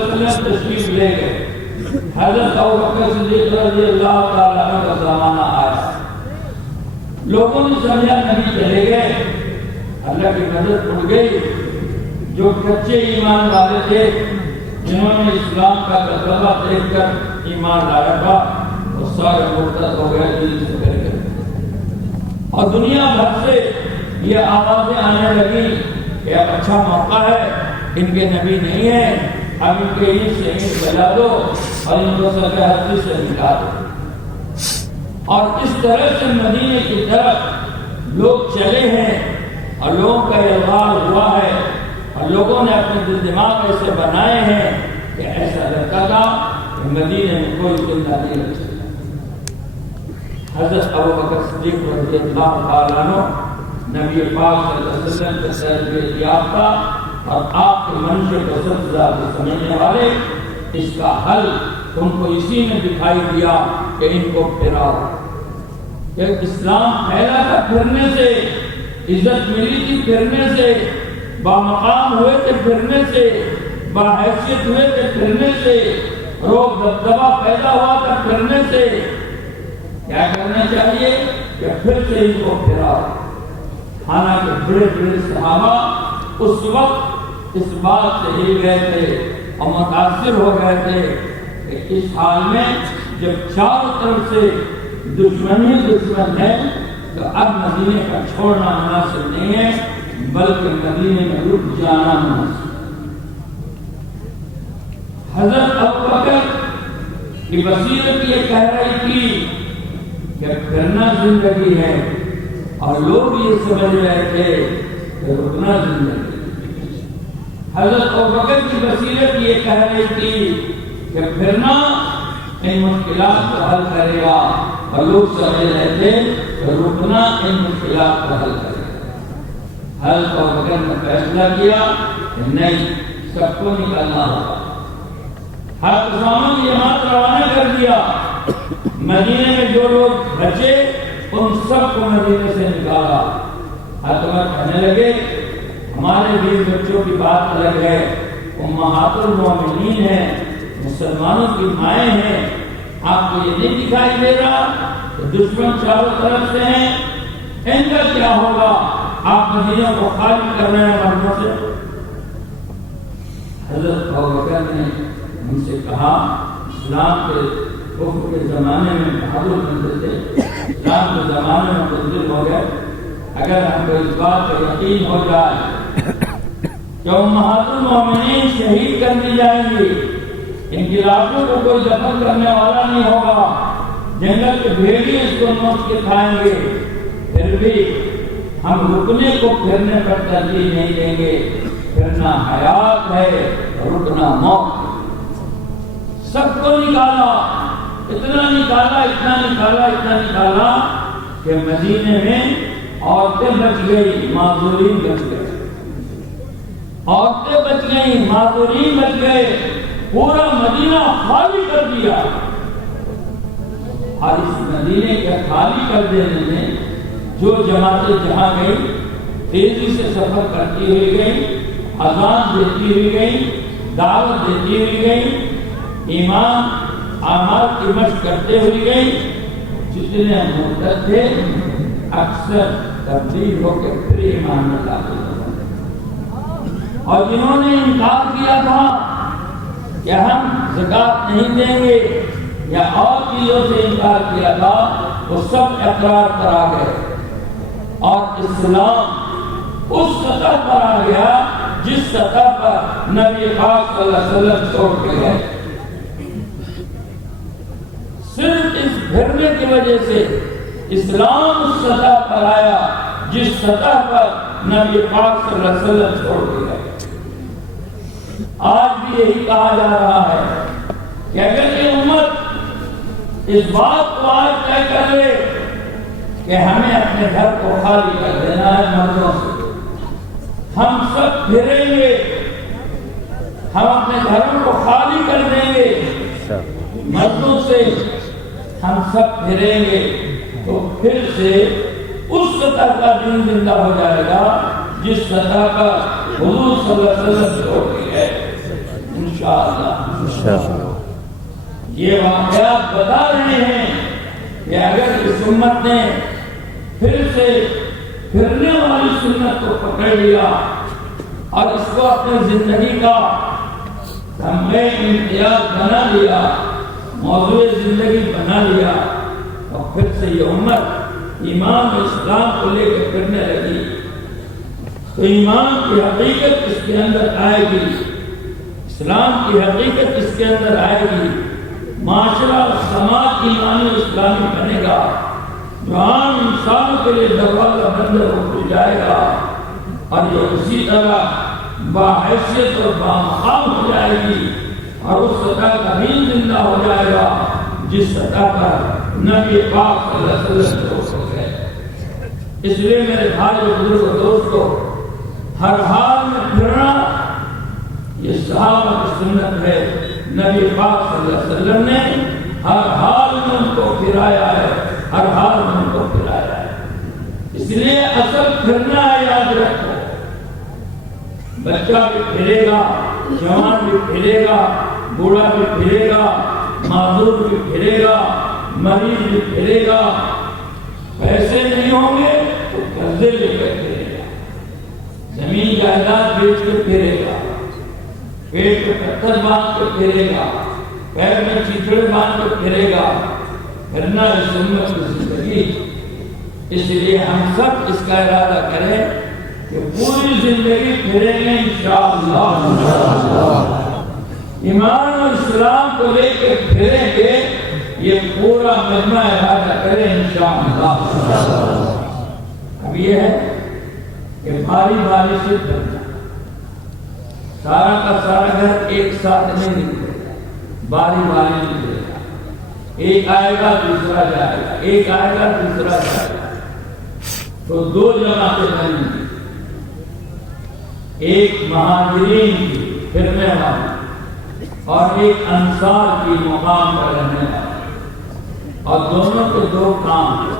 تشریف لے گئے. حضرت ابوبکر صدیق رضی اللہ تعالیٰ عنہ کا زمانہ آیا. لوگوں نے سمجھا نبی چلے گئے, اللہ کی مدد اٹھ گئی. جو کچے ایمان والے تھے, جنہوں نے اسلام کا غلبہ دیکھ کر ایمان لایا تھا, وہ سارے مرتد ہو گئے, دین سے پھر گئے. اور دنیا بھر سے یہ آوازیں آنے لگی کہ اب اچھا موقع ہے, ان کے نبی نہیں ہیں, اب ان کے عید سے عید بجا دو اور ان کو سرکہ حدیث سے نکال دو. اور اس طرح سے مدینے کی طرف لوگ چلے ہیں اور لوگوں کا اظہار ہوا ہے, اور لوگوں نے اپنے دل دماغ ایسے بنائے ہیں کہ ایسا لگتا تھا کہ مدینے میں کوئی زندہ نہیں رہ سکتا. حضرت ابوبکر صدیق رضی اللہ تعالیٰ عنہ نبی پاک صلی اللہ علیہ وسلم کے تربیت یافتہ اور آپ کے منشے کو سب زیادہ سمجھنے والے, اس کا حل ان کو اسی میں دکھائی دیا کہ ان کو پھراؤ. کہ اسلام پھیلا تھا پھرنے سے, عزت ملی تھی پھرنے سے, بامقام ہوئے تھے پھرنے سے, باحیثیت ہوئے تھے پھرنے سے, روب دبدبہ پیدا ہوا تھا پھرنے سے. کیا کرنا چاہیے کہ پھر سے ان کو پھراؤ. حالانکہ بڑے بڑے صحابہ اس وقت اس بات سے ہل گئے تھے اور متاثر ہو گئے تھے کہ اس حال میں جب چاروں طرف سے دشمن ہی دشمن ہے تو اب مدینے کا چھوڑنا مناسب نہیں ہے, بلکہ مدینے میں رک جانا مناسب. حضرت ابوبکر کی بصیرت یہ کہہ رہی تھی کہ پھرنا زندگی ہے, اور لوگ یہ سمجھ رہے تھے کہ رکنا زندگی. حضرت ابوبکر کی بصیرت یہ کہہ رہی تھی کہ پھرنا ان مشکلات کو حل کرے گا, اور لوگ سمجھ رہے تھے کہ رکنا ان مشکلات کو حل کرے گا. حضرت ابوبکر نے فیصلہ کیا کہ نہیں, سب کو نکلنا ہوگا. حضرت اسامہ نے جماعت روانہ کر دیا. مدینے میں جو لوگ بچے ان سب کو مدینے سے نکالا. حضرت کہنے لگے ہمارے بیوی بچوں کی بات الگ ہے, امہات المومنین ہیں, مسلمانوں کی مائیں ہیں, آپ کو یہ نہیں دکھائی دے رہا کہ دشمن چاروں طرف سے ہیں, ان کا کیا ہوگا, آپ مدینہ کو خالی کر رہے ہیں مردوں سے. حضرت ابوبکر نے ان سے کہا اسلام کے کفر کے زمانے میں بہادر بنتے تھے, اسلام کے زمانے میں تبدیل ہو گئے. اگر ہم کو اس بات کا یقین ہو جائے کہ امہات المومنین شہید کر دی جائیں گی, ان کی لاشوں کو کوئی دفن کرنے والا نہیں ہوگا, جنگل کے بھیڑیے اس کو نوچ کے کھائیں گے, پھر بھی ہم رکنے کو پھرنے پر ترجیح نہیں دیں گے. پھرنا حیات ہے, رکنا موت. سب کو نکالا, اتنا نکالا, اتنا نکالا, اتنا نکالا کہ مدینے میں عورتیں بچ گئی, معذورین بچ گئے. عورتیں بچ گئی, معذورین بچ گئے. پورا مدینہ خالی کر دیا. اور اس مدینے کے خالی کر دینے میں جو جماعتیں جہاں گئی, تیزی سے سفر کرتی ہوئی گئی, اذان دیتی ہوئی گئی, دعوت دیتی ہوئی گئی, ایمان اعمال کی مشق کرتے ہوئی گئی. جتنے مرتد تھے اکثر تبدیل ہو کے پھر ایمان میں داخل ہوئے, اور جنہوں نے انکار کیا تھا کہ ہم زکات نہیں دیں گے یا اور چیزوں سے انکار کیا تھا, وہ سب اقرار پر آ گئے, اور اسلام اس سطح پر آ گیا جس سطح پر نبی پاک صلی اللہ علیہ وسلم چھوڑ کے گئے. صرف اس پھرنے کی وجہ سے اسلام اس سطح پر آیا جس سطح پر نبی پاک صلی اللہ علیہ وسلم چھوڑ کے گئے. آج بھی یہی کہا جا رہا ہے کہ اگر یہ امت اس بات کو آج طے کر لے کہ ہمیں اپنے گھر کو خالی کر دینا ہے مردوں سے, ہم سب پھریں گے, ہم اپنے گھروں کو خالی کر دیں گے, مردوں سے ہم سب پھریں گے, تو پھر سے اس سطح کا دین زندہ ہو جائے گا جس سطح پر حضور صلی اللہ علیہ وسلم چھوڑ کے گئے. انشاءاللہ۔ یہ واقعات بتا رہے ہیں کہ اگر اس امت نے پھر سے پھرنے والی سنت کو پکڑ لیا اور اس کو اپنی زندگی کا امتیاز بنا لیا، موضوع زندگی بنا لیا، اور پھر سے یہ امت ایمان و اسلام کو لے کے پھرنے لگی، تو ایمان کی حقیقت اس کے اندر آئے گی، اسلام کی حقیقت اس کے اندر آئے گی، معاشرہ سماج ایمانی اسلامی بنے گا، جو عام انسانوں کے لیے دروازہ بند ہو جائے گا، اور یہ اسی طرح باحیثیت اور بامقام ہو جائے گی، اور اس سطح کا دین زندہ ہو جائے گا جس سطح پر نبی پاک صلی اللہ علیہ وسلم ہو سکے۔ اس لیے میرے بھائی بزرگ دوستو، ہر حال میں پھرنا یہ صحابہ کی سنت ہے۔ نبی پاک صلی اللہ علیہ وسلم نے ہر حال میں ان کو پھرایا ہے، ہر حال میں ان کو پھرایا ہے۔ اس لیے اصل پھرنا ہے، یاد رکھو، بچہ بھی پھرے گا، جوان بھی پھرے گا، بوڑھا بھی پھرے گا، معذور بھی پھرے گا، مریض بھی پھرے گا، پیسے نہیں ہوں گے تو قرضے لے کر پھرے گا، زمین جائیداد بیچ کے پھرے گا، پیٹ پہ پتھر باندھ کے پھرے گا، پیر میں چیچڑے باندھ کے پھرے گا، پھرنا اس امت کی زندگی۔ اس لیے ہم سب اس کا ارادہ کریں کہ پوری زندگی پھریں گے انشاءاللہ، ایمان و اسلام کو لے کے پھریں گے، یہ پورا مجمع ارادہ کریں انشاءاللہ۔ اب یہ ہے کہ باری باری سے پھرنا، سارا کا سارا گھر ایک ساتھ نہیں نکلے گا، باری باری نکلے گا، ایک آئے گا دوسرا جائے گا، ایک آئے گا دوسرا جائے گا، تو دو جماعتیں بنیں گی، ایک مہاجرین کی پھرنے والی اور ایک انصار کی مقام پر رہنے والی، اور دونوں کے دو کام ہیں۔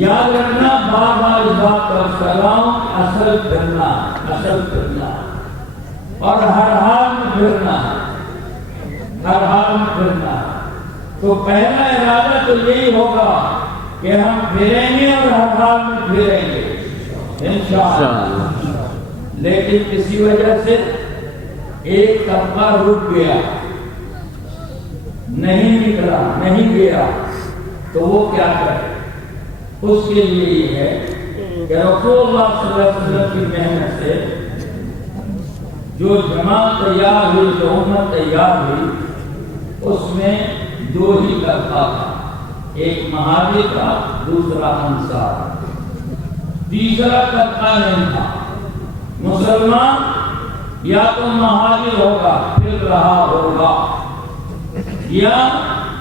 یاد رکھنا بار بار اس بات کا سلام، اصل پھرنا، اصل پھرنا، اور ہر حال میں پھرنا، ہر حال میں پھرنا۔ تو پہلا ارادہ تو یہی ہوگا کہ ہم پھریں گے اور ہر حال میں پھریں گے انشاءاللہ۔ لیکن کسی وجہ سے ایک طبقہ رک گیا، نہیں نکلا، نہیں گیا، تو وہ کیا کرے؟ اس کے لیے یہ ہے کہ رسول اللہ صلی اللہ علیہ وسلم کی محنت سے جو جماعت تیار ہوئی، جو امت تیار ہوئی، اس میں دو ہی طبقہ تھا، ایک مہاجر تھا، دوسرا انصار، تیسرا طبقہ نہیں تھا۔ مسلمان یا تو مہاجر ہوگا، پھر رہا ہوگا، یا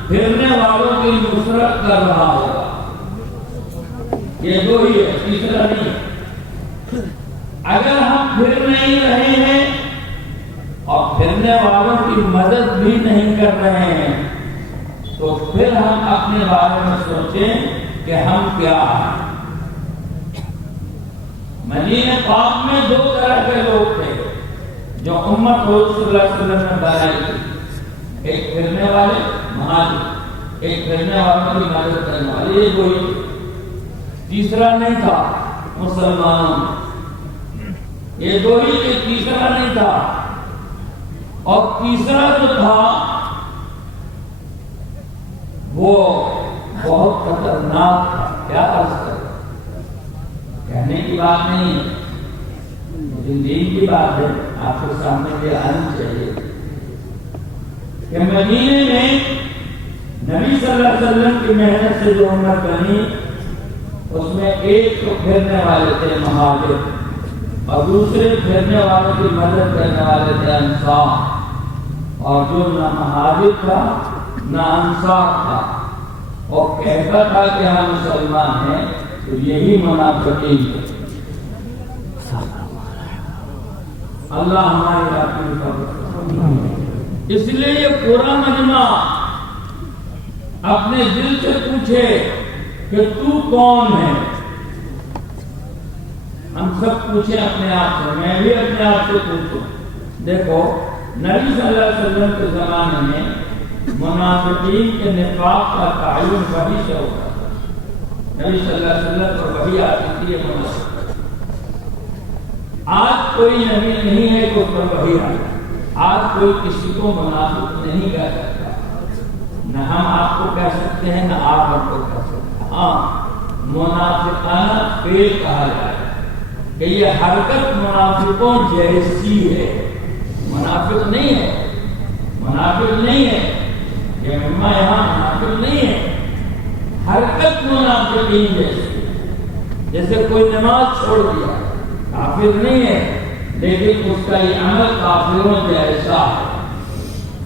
پھرنے والوں کی نصرت کر رہا ہوگا، یہ دو ہی ہے، تیسرا نہیں۔ اگر ہم پھر نہیں رہے ہیں اور پھرنے والوں کی مدد بھی نہیں کر رہے ہیں، تو پھر ہم اپنے بارے میں سوچیں کہ ہم کیا ہیں۔ مدینہ پاک میں دو طرح کے لوگ تھے جو امت صلی اللہ علیہ وسلم نے بنائی تھی، ایک پھرنے والے مہاجر، ایک پھرنے والوں کی مدد کرنے والے، یہ کوئی تیسرا نہیں تھا مسلمانوں، یہ دو ہی تھے، تیسرا نہیں تھا۔ اور تیسرا جو تھا وہ بہت خطرناک تھا، کیا عرض کریں، کہنے کی بات نہیں، دین کی بات ہے، آپ کے سامنے یہ آنی چاہیے کہ مدینے میں نبی صلی اللہ علیہ وسلم کی محنت سے جو امت بنی، اس میں ایک تو پھرنے والے تھے مہاجر، اور دوسرے پھرنے والوں کی مدد کرنے والے تھے انصار، اور جو نہ مہاجر تھا نہ انصار تھا، اور کہتا تھا کہ ہم مسلمان ہیں، تو یہی منافقین ہے۔ اللہ ہمارے آخری کا، اس لیے یہ پورا مجمع اپنے دل سے پوچھے کہ تو کون ہے۔ ہم سب پوچھیں اپنے آپ سے، میں بھی اپنے آپ سے پوچھوں۔ دیکھو نبی صلی اللہ علیہ وسلم کے زمانے میں منافقین کے نفاق کا تعین وحی سے ہوتا تھا. نبی صلی اللہ علیہ وسلم پر وحی آتی تھی منافق. آج کوئی نبی نہیں ہے کہ اس پر وحی آئے. آج کوئی کسی کو منافق نہیں کہہ سکتا. نہ ہم آپ کو کہہ سکتے ہیں نہ آپ ہم کو کہہ سکتے ہیں. ہاں منافقانہ فعل کہا جائے کہ یہ حرکت منافقوں جیسی ہے. منافق نہیں ہے, منافق نہیں ہے, یہ مما یہاں منافق نہیں ہے. حرکت منافقین جیسی. جیسے کوئی نماز چھوڑ دیا کافر نہیں ہے, لیکن اس کا یہ عمل کافروں جیسا ہے.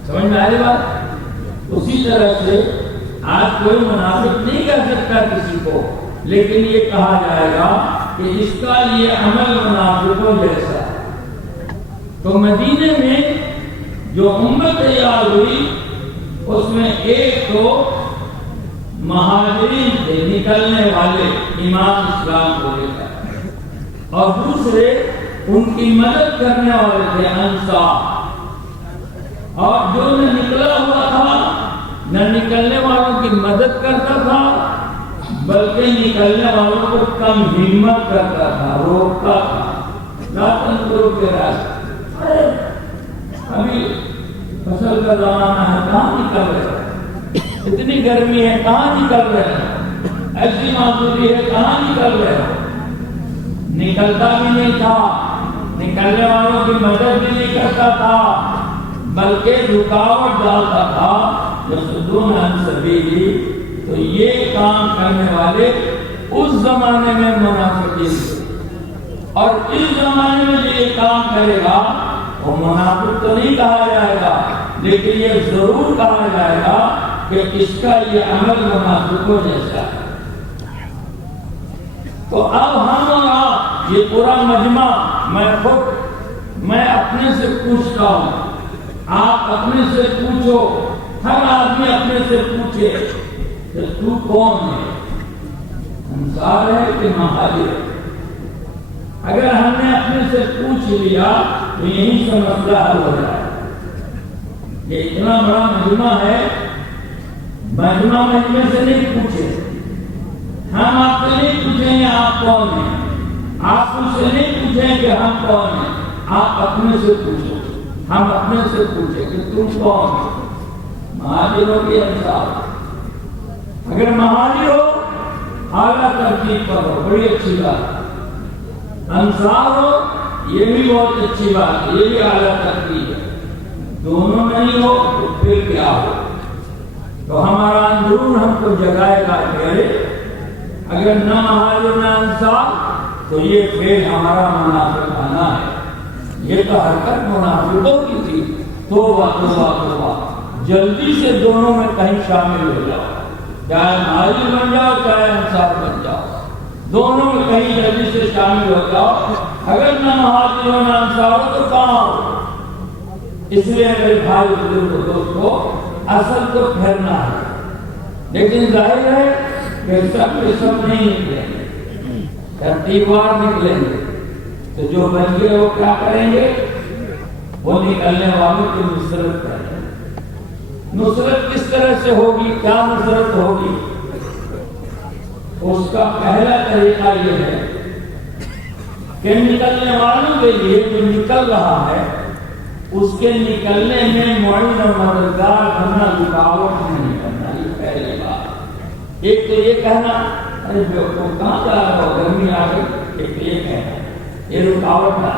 سمجھ میں آ رہی بات؟ اسی طرح سے آج کوئی منافق نہیں کہہ سکتا کسی کو, لیکن یہ کہا جائے گا کہ اس کا یہ عمل منافقوں جیسا ہے. تو مدینے میں جو امت تیار ہوئی اس میں ایک تو مہاجرین تھے, نکلنے والے ایمان اسلام کو لے کر, اور دوسرے ان کی مدد کرنے والے تھے انصار. اور جو نہ نکلا ہوا تھا نہ نکلنے والوں کی مدد کرتا تھا, بلکہ نکلنے والوں کو کم ہمت کرتا تھا, روکتا تھا. لا تنظروا کے راستے, ابھی فصل کا زمانہ ہے, کہاں نکل رہے ہیں؟ اتنی گرمی ہے, کہاں نکل رہے ہیں؟ ایسی معذوری ہے, کہاں نکل رہے ہیں؟ نکلتا بھی نہیں تھا, نکلنے والوں کی مدد بھی نہیں کرتا تھا, بلکہ رکاوٹ ڈالتا تھا. یصدون عن سبیلی. تو یہ کام کرنے والے اس زمانے میں منافقین تھے, اور اس زمانے میں جو یہ کام کرے گا وہ منافق تو نہیں کہا جائے گا, لیکن یہ ضرور کہا جائے گا کہ اس کا یہ عمل منافقوں جیسا ہے. تو اب ہم اور آپ, یہ پورا مجمع, میں اپنے سے پوچھتا ہوں, آپ اپنے سے پوچھو, ہر آدمی اپنے سے پوچھے کہ تو کون ہے, انصار ہے کہ مہاجر ہے. اگر ہم نے اپنے سے پوچھ لیا تو یہیں سے مسئلہ حل ہو جائے. یہ اتنا بڑا مجمع ہے, مجمع میں ان میں سے نہیں پوچھے. ہم آپ سے نہیں پوچھیں گے آپ کون ہیں, آپ مجھ سے نہیں پوچھیں کہ ہم کون ہیں. آپ اپنے سے پوچھو, ہم اپنے سے پوچھیں کہ تم کون ہے, مہاجروں کی انصار. اگر مہاجر ہو اعلیٰ ترتیب پر ہو, بڑی اچھی بات. انصار ہو یہ بھی بہت اچھی بات ہے, یہ بھی اعلیٰ ترتیب ہے. دونوں نہیں ہو تو پھر کیا ہو؟ تو ہمارا اندرون ہم کو جگائے گا کہ اگر نہ مہاجر نہ انصار تو یہ فعل ہمارا منافقانہ ہے. یہ تو حرکت منافقوں کی تھی. توبہ توبہ توبہ, جلدی سے دونوں میں کہیں شامل ہو جاؤ, چاہے مہاجر بن جاؤ چاہے انصار بن جاؤ, دونوں میں کہیں جلدی سے شامل ہو جاؤ. اگر نہ مہاجر ہو نہ انصار ہو تو کہاں ہو؟ اس لیے میرے بھائی بزرگ دوستو, اصل تو پھرنا ہے, لیکن ظاہر ہے کہ سب کے سب نہیں نکلیں گے, ترتیب وار نکلیں گے. تو جو بن گئے وہ کیا کریں گے؟ وہ نکلنے والوں کی نصرت کریں گے. نصرت کس طرح سے ہوگی, کیا نصرت ہوگی؟ اس کا پہلا طریقہ یہ ہے کہ نکلنے والوں کے لیے جو نکل رہا ہے اس کے نکلنے میں معین اور مددگار بننا, رکاوٹ نہیں کرنا. یہ پہلی بات. ایک تو یہ کہنا ارے کہاں جا رہا ہو, گرمی آ گئی, ایک یہ کہنا, یہ رکاوٹ نہ.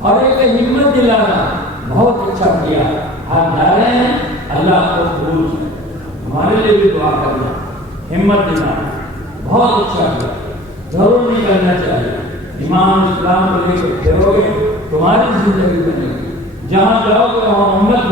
اور ایک ہمت دلانا, بہت اچھا کیا, آپ جا رہے ہیں, اللہ کو قبول ہمارے لیے بھی دعا کرنا, ہمت دلانا, بہت اچھا کیا, ضرور نہیں کرنا چاہیے. ایمان اسلام کو لے کے پھرو گے, تمہاری زندگی بنے گی. جہاں جاؤ گے وہاں امت